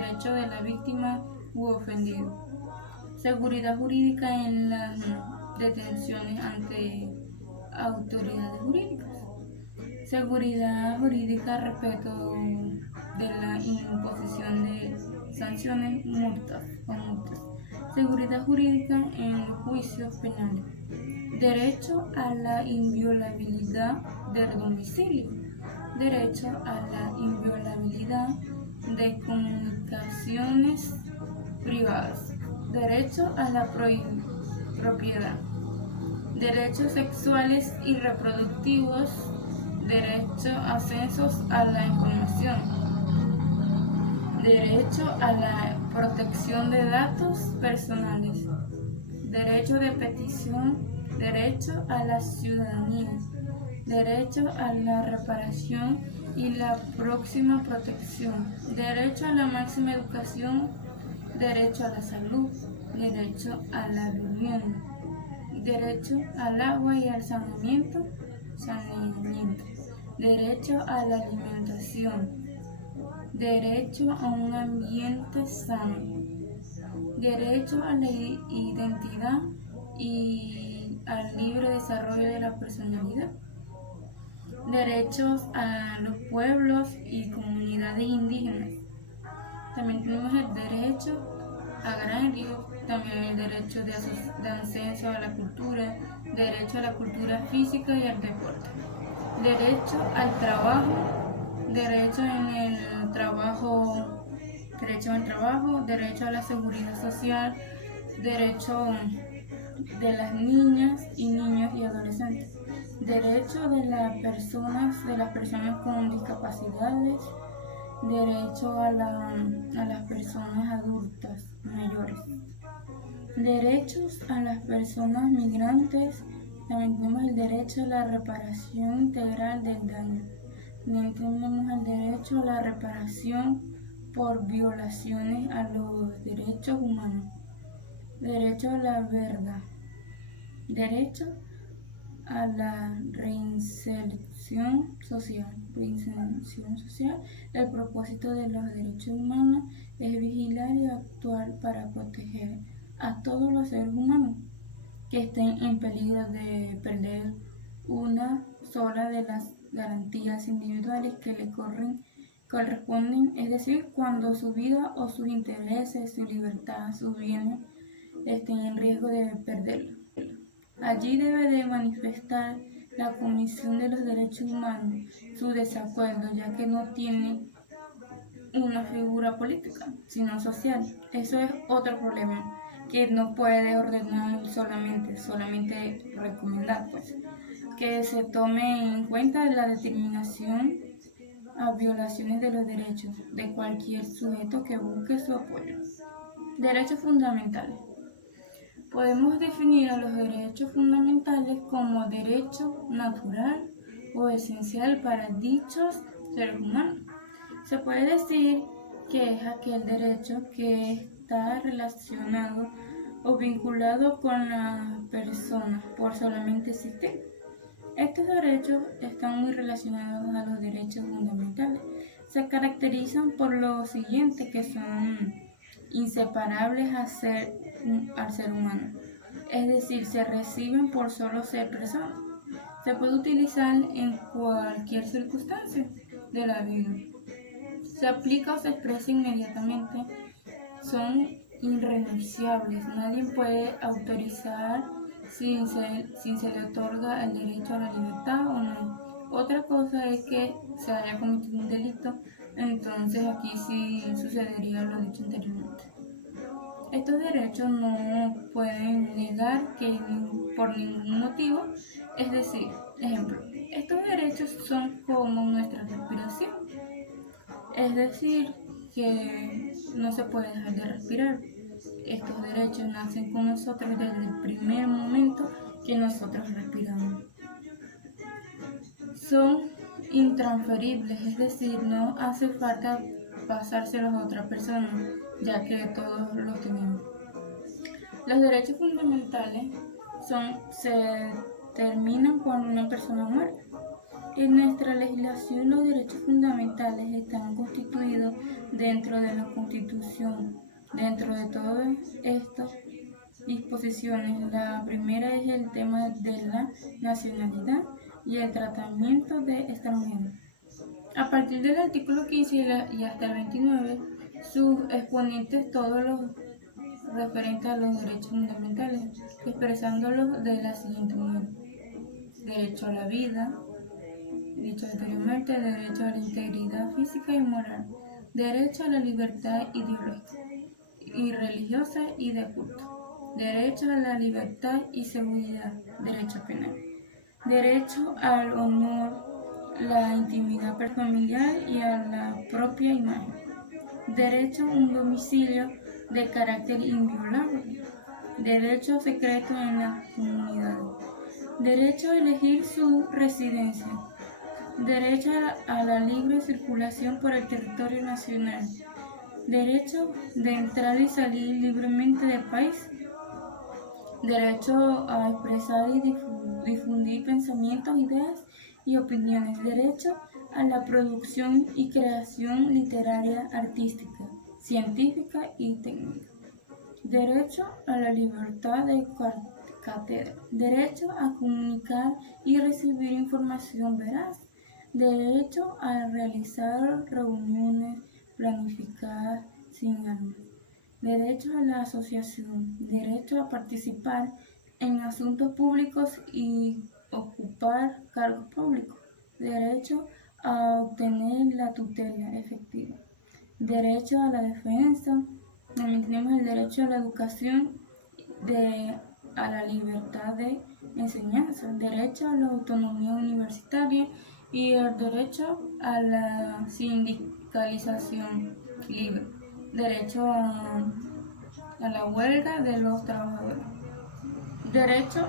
derecho de la víctima u ofendido. Seguridad jurídica en las detenciones ante autoridades jurídicas. Seguridad jurídica respecto de la imposición de sanciones, multas o multas. Seguridad jurídica en los juicios penales. Derecho a la inviolabilidad del domicilio. Derecho a la inviolabilidad de comunicaciones privadas. Derecho a la propiedad. Derechos sexuales y reproductivos. Derecho a accesos a la información. Derecho a la protección de datos personales. Derecho de petición. Derecho a la ciudadanía. Derecho a la reparación y la próxima protección. Derecho a la máxima educación. Derecho a la salud. Derecho a la vivienda. Derecho al agua y al saneamiento. Derecho a la alimentación. Derecho a un ambiente sano. Derecho a la identidad y al libre desarrollo de la personalidad. Derechos a los pueblos y comunidades indígenas. También tenemos el derecho agrario, también el derecho de acceso a la cultura, derecho a la cultura física y al deporte. Derecho al trabajo, derecho en el trabajo, derecho a la seguridad social, derecho de las niñas y niños y adolescentes, derecho de las personas con discapacidades, derecho a las personas adultas mayores, derechos a las personas migrantes. También tenemos el derecho a la reparación integral del daño. También tenemos el derecho a la reparación por violaciones a los derechos humanos. Derecho a la verdad. Derecho a la reinserción social. El propósito de los derechos humanos es vigilar y actuar para proteger a todos los seres humanos que estén en peligro de perder una sola de las garantías individuales que le corresponden, es decir, cuando su vida o sus intereses, su libertad, sus bienes estén en riesgo de perderlo. Allí debe de manifestar la Comisión de los Derechos Humanos su desacuerdo, ya que no tiene una figura política, sino social. Eso es otro problema, que no puede ordenar solamente recomendar, pues, que se tome en cuenta la determinación a violaciones de los derechos de cualquier sujeto que busque su apoyo. Derechos fundamentales. Podemos definir a los derechos fundamentales como derecho natural o esencial para dichos seres humanos. Se puede decir que es aquel derecho que está relacionado o vinculado con la persona por solamente existir. Estos derechos están muy relacionados a los derechos fundamentales. Se caracterizan por lo siguiente, que son inseparables al ser humano. Es decir, se reciben por solo ser personas. Se puede utilizar en cualquier circunstancia de la vida. Se aplica o se expresa inmediatamente. Son irrenunciables. Nadie puede autorizar si se le otorga el derecho a la libertad o no. Otra cosa es que se haya cometido un delito, entonces aquí sí sucedería lo dicho anteriormente. Estos derechos no pueden negar por ningún motivo, es decir, ejemplo, estos derechos son como nuestra respiración, es decir, que no se puede dejar de respirar. Estos derechos nacen con nosotros desde el primer momento que nosotros respiramos. Son intransferibles, es decir, no hace falta pasárselos a otra persona, ya que todos los tenemos. Los derechos fundamentales se terminan cuando una persona muere. En nuestra legislación, los derechos fundamentales están constituidos dentro de la Constitución. Dentro de todas estas disposiciones, la primera es el tema de la nacionalidad y el tratamiento de extranjeros. A partir del artículo 15 y hasta el 29, sus exponentes todos los referentes a los derechos fundamentales, expresándolos de la siguiente manera: derecho a la vida, dicho anteriormente, derecho a la integridad física y moral, derecho a la libertad ideológica y religiosa y de culto, derecho a la libertad y seguridad, derecho penal, derecho al honor, la intimidad familiar y a la propia imagen, derecho a un domicilio de carácter inviolable, derecho secreto en la comunidad, derecho a elegir su residencia, derecho a la libre circulación por el territorio nacional, derecho de entrar y salir libremente del país, derecho a expresar y difundir pensamientos, ideas y opiniones, derecho a la producción y creación literaria, artística, científica y técnica, derecho a la libertad de cátedra, derecho a comunicar y recibir información veraz, derecho a realizar reuniones planificadas sin armas, derecho a la asociación, derecho a participar en asuntos públicos y ocupar cargos públicos, derecho a obtener la tutela efectiva, derecho a la defensa. También tenemos el derecho a la educación, a la libertad de enseñanza, derecho a la autonomía universitaria y el derecho a la sindicalización libre, derecho a la huelga de los trabajadores, derecho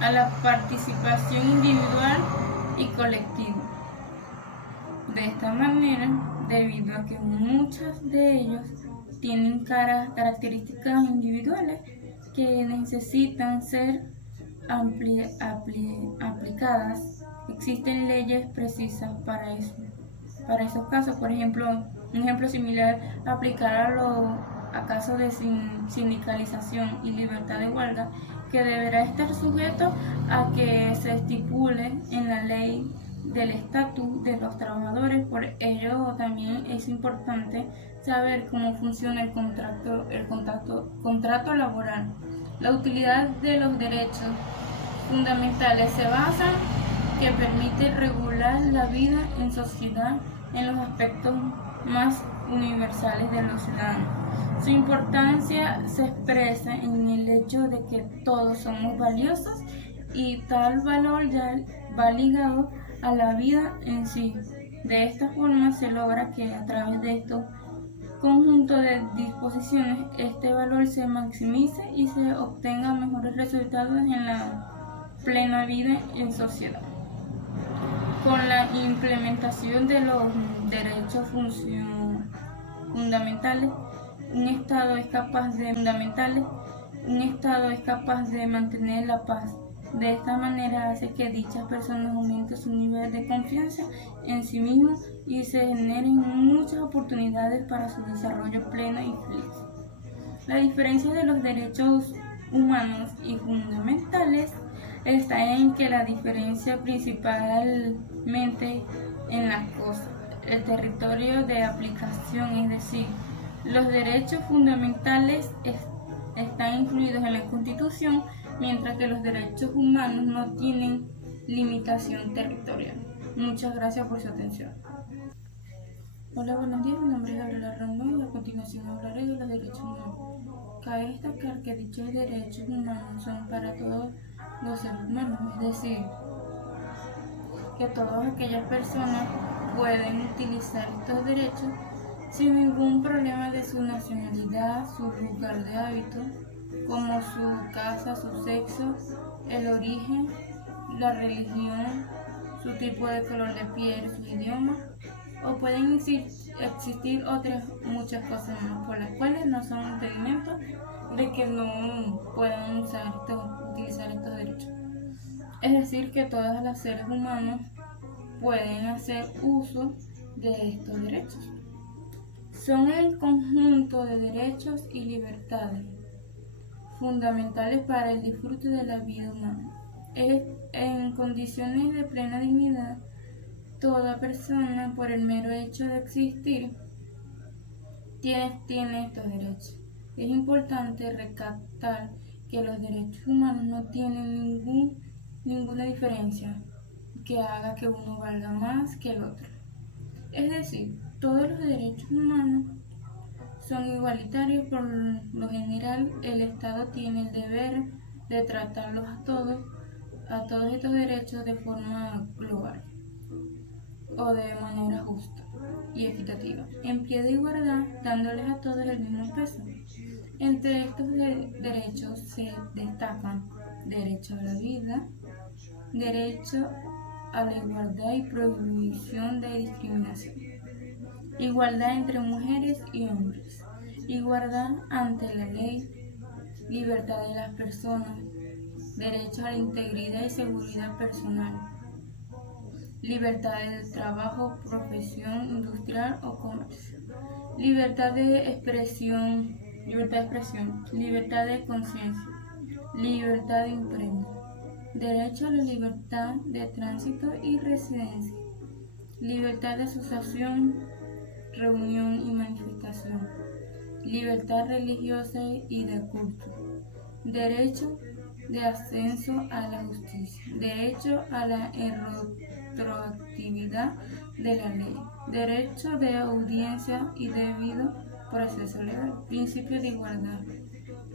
a la participación individual y colectiva. De esta manera, debido a que muchos de ellos tienen características individuales que necesitan ser aplicadas, existen leyes precisas para eso. Para esos casos, por ejemplo, un ejemplo similar, aplicar a casos de sindicalización y libertad de huelga, que deberá estar sujeto a que se estipule en la ley del estatus de los trabajadores. Por ello también es importante saber cómo funciona el contrato laboral. La utilidad de los derechos fundamentales se basa que permite regular la vida en sociedad en los aspectos más universales de los ciudadanos. Su importancia se expresa en el hecho de que todos somos valiosos y tal valor ya va ligado a la vida en sí. De esta forma se logra que a través de estos conjunto de disposiciones este valor se maximice y se obtengan mejores resultados en la plena vida en sociedad. Con la implementación de los derechos fundamentales, un Estado es capaz de mantener la paz. De esta manera hace que dichas personas aumenten su nivel de confianza en sí mismos y se generen muchas oportunidades para su desarrollo pleno y feliz. La diferencia de los derechos humanos y fundamentales está en que la diferencia principalmente en las cosas, el territorio de aplicación, es decir, los derechos fundamentales están incluidos en la Constitución, mientras que los derechos humanos no tienen limitación territorial. Muchas gracias por su atención. Hola, buenos días, mi nombre es Gabriela Rondón y a continuación hablaré de los derechos humanos. Cabe destacar que dichos derechos humanos son para todos los seres humanos, es decir, que todas aquellas personas pueden utilizar estos derechos sin ningún problema de su nacionalidad, su lugar de hábito, como su casa, su sexo, el origen, la religión, su tipo de color de piel, su idioma, o pueden existir otras muchas cosas más, por las cuales no son impedimentos de que no puedan utilizar estos derechos. Es decir, que todos los seres humanos pueden hacer uso de estos derechos. Son el conjunto de derechos y libertades fundamentales para el disfrute de la vida humana. En condiciones de plena dignidad, toda persona, por el mero hecho de existir, tiene estos derechos. Es importante recalcar que los derechos humanos no tienen ninguna diferencia que haga que uno valga más que el otro. Es decir, todos los derechos humanos son igualitarios. Por lo general, el Estado tiene el deber de tratarlos a todos estos derechos de forma global o de manera justa y equitativa, en pie de igualdad, dándoles a todos el mismo peso. Entre estos derechos se destacan derecho a la vida, derecho a la igualdad y prohibición de discriminación, igualdad entre mujeres y hombres, igualdad ante la ley, libertad de las personas, derecho a la integridad y seguridad personal, libertad de trabajo, profesión industrial o comercio, libertad de expresión, libertad de conciencia, libertad de imprenta, derecho a la libertad de tránsito y residencia, libertad de asociación, reunión y manifestación, libertad religiosa y de culto, derecho de acceso a la justicia, derecho a la retroactividad de la ley, derecho de audiencia y debido proceso legal, principio de igualdad,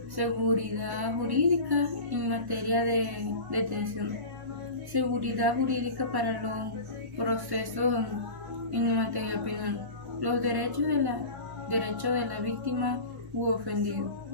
seguridad jurídica en materia de detención, seguridad jurídica para los procesos en materia penal, los derechos de la víctima u ofendido,